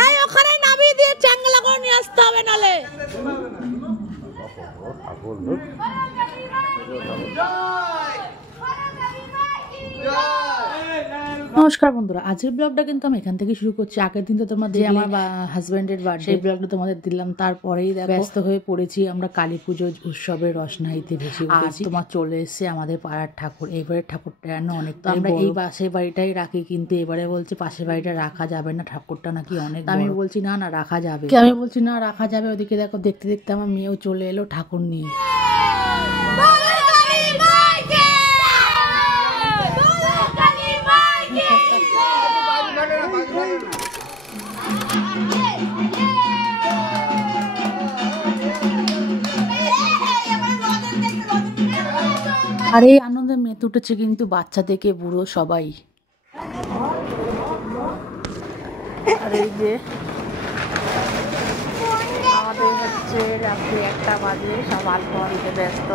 এই ওখানে নামিয়ে দিয়ে চ্যাংলা করে নিয়ে আসতে হবে নালে। নমস্কার বন্ধুরা, আজকের ব্লগটা কিন্তু আমি এখান থেকে শুরু করছি। আগের দিন তো তোমরা যে আমার হাজব্যান্ডের বার্থডে, সেই ব্লগটা তোমাদের দিলাম। তারপরেই ব্যস্ত হয়ে পড়েছি আমরা কালী পুজো উৎসবের রসনাইতে ভেসে উঠেছি। তোমার চলে এসেছে আমাদের পাড়ার ঠাকুর। এবারে ঠাকুরটা যেন অনেকটা, আমরা এই পাশের বাড়িটাই রাখি, কিন্তু এবারে বলছে পাশের বাড়িটা রাখা যাবে না, ঠাকুরটা নাকি অনেক। আমি বলছি না না রাখা যাবে, আমি বলছি না রাখা যাবে। ওদিকে দেখো দেখতে দেখতে আমার মেয়েও চলে এলো ঠাকুর নিয়ে। আর এই আনন্দে মেতে উঠেছে কিন্তু বাচ্চা থেকে বুড়ো সবাই। আর এই যে আমাদের হচ্ছে রাত্রি 1টা বাজে, সব আলপনা দিতে ব্যস্ত।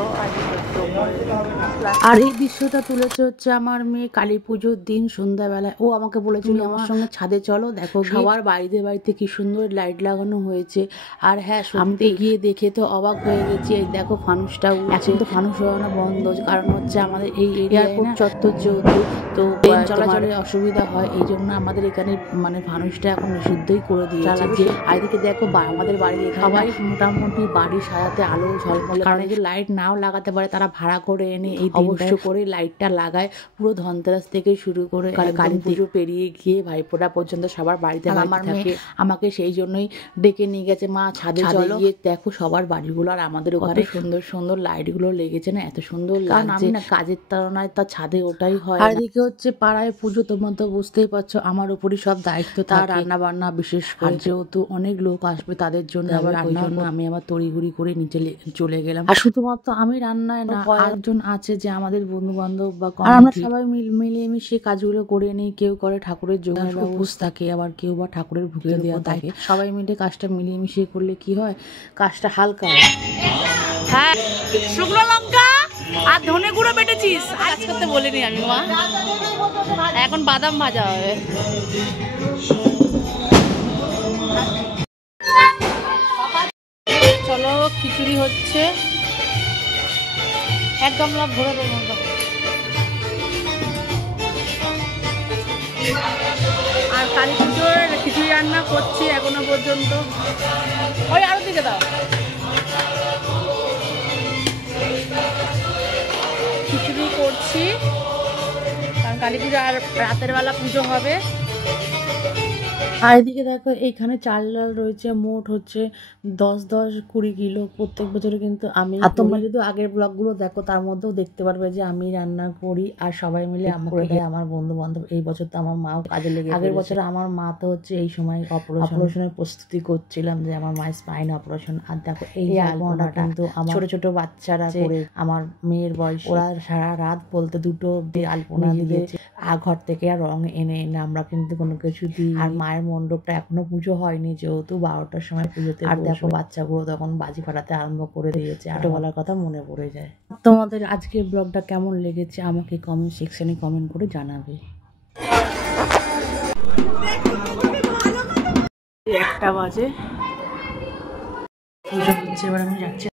আর এই দৃশ্যটা তুলেছে হচ্ছে আমার মেয়ে কালী পুজোর দিন সন্ধ্যাবেলায়। ও আমাকে বলেছিল আমার সঙ্গে ছাদে চলো, দেখো সবার বাড়িতে বাড়িতে কি সুন্দর লাইট লাগানো হয়েছে। আর হ্যাঁ, আমি গিয়ে দেখে তো অবাক হয়ে গেছি। এই দেখো ফানুসটা এখন তো ফানুস হওয়ানো বন্ধ, কারণ হচ্ছে আমাদের এই এয়ারপোর্ট চত্বর যেহেতু, তো ট্রেন চলাচলের অসুবিধা হয়, এই জন্য আমাদের এখানে মানে ফানুসটা এখন নিষিদ্ধই করে দিয়েছে। আর এদিকে দেখো আমাদের বাড়ির সবাই মোটামুটি বাড়ি সাজাতে আলো ঝলমলে, কারণ এই যে লাইট নাও লাগাতে পারে তারা ভাড়া করে এনে এই অবশ্য করে লাইটটা লাগায়। পুরো ধনতেরাস থেকে শুরু করে কালী পুজো পেরিয়ে গিয়ে ভাইফোঁটা পর্যন্ত সবার বাড়িতে আমার থাকে। আমাকে সেই জন্যই ডেকে নিয়ে গেছে, মা ছাদে চলো, গিয়ে দেখো সবার বাড়িগুলো। আর আমাদের ওখানে সুন্দর সুন্দর লাইট গুলো লেগেছে না, এত সুন্দর লাগছে। আমি না কাজের তাড়নায় তার ছাদে ওটাই হয়। আর এদিকে হচ্ছে পাড়ায় পুজো, তোমরা তো বুঝতেই পারছো আমার উপরই সব দায়িত্ব, তার রান্না বান্না বিশেষ করে, যেহেতু অনেক লোক আসবে তাদের জন্য আবার আমি আবার তড়িঘড়ি করে নিচে চলে গেলাম। আর শুধুমাত্র আমি রান্নায় না, কয়েকজন আছে যে আমাদের বন্ধু বান্ধব বা আমরা সবাই মিলিয়ে মিশে কাজগুলো করে নিই। কেউ করে ঠাকুরের যোগান উপোস থাকে, আবার কেউ বা ঠাকুরের ভুগে দেওয়া থাকে। সবাই মিলে কাজটা মিলিয়ে মিশিয়ে করলে কি হয়, কাজটা হালকা হয়। হ্যাঁ, শুকনো লঙ্কা আর ধনে গুঁড়ো বেটেছিস আজ করতে বলিনি আমি মা। এখন বাদাম ভাজা হবে। চলো, খিচুড়ি হচ্ছে, এক গামলা ভরে দেবো। আর কালী পুজোর খিচুড়ি রান্না করছি এখনো পর্যন্ত। ওই আরো দিকে দাও, খিচুড়ি করছি কারণ কালী পুজো আর রাতের বেলা পুজো হবে। আর এদিকে দেখো এইখানে চাল ডাল রয়েছে, মোট হচ্ছে 10-20 কিলো প্রত্যেক বছরে। কিন্তু আমি, আর তোমরা যদি আগের ব্লগগুলো দেখো তার মধ্যেও দেখতে পারবে যে আমি রান্না করি আর সবাই মিলে আমাকে দেয় আমার বন্ধু বান্ধব। এই বছর তো আমার মাও কাজে লেগে, আগের বছর আমার মা তো হচ্ছে এই সময় অপারেশনের প্রস্তুতি করছিলাম, যে আমার মায়ের স্পাইন অপারেশন। আর দেখো এই আলপনাটা কিন্তু আমার ছোট ছোট বাচ্চারা করে, আমার মেয়ের বয়স, ওরা সারা রাত বলতে 2টো আলপনা দিয়েছে। আর ঘর থেকে আর রং এনে এনে আমরা কিন্তু কোনো কিছু দিই। আর মায়ের মণ্ডপটা এখনো পুজো হয়নি, যেহেতু 12টার সময় পুজোতে। আর দেখো বাচ্চাগুলো তখন বাজি ফাটাতে আরম্ভ করে দিয়েছে, ছোটবেলার কথা মনে পড়ে যায়। তোমাদের আজকের ব্লগটা কেমন লেগেছে আমাকে কমেন্ট সেকশনে কমেন্ট করে জানাবে। 1টা বাজে, পুজো হচ্ছে, এবার আমি যাচ্ছি।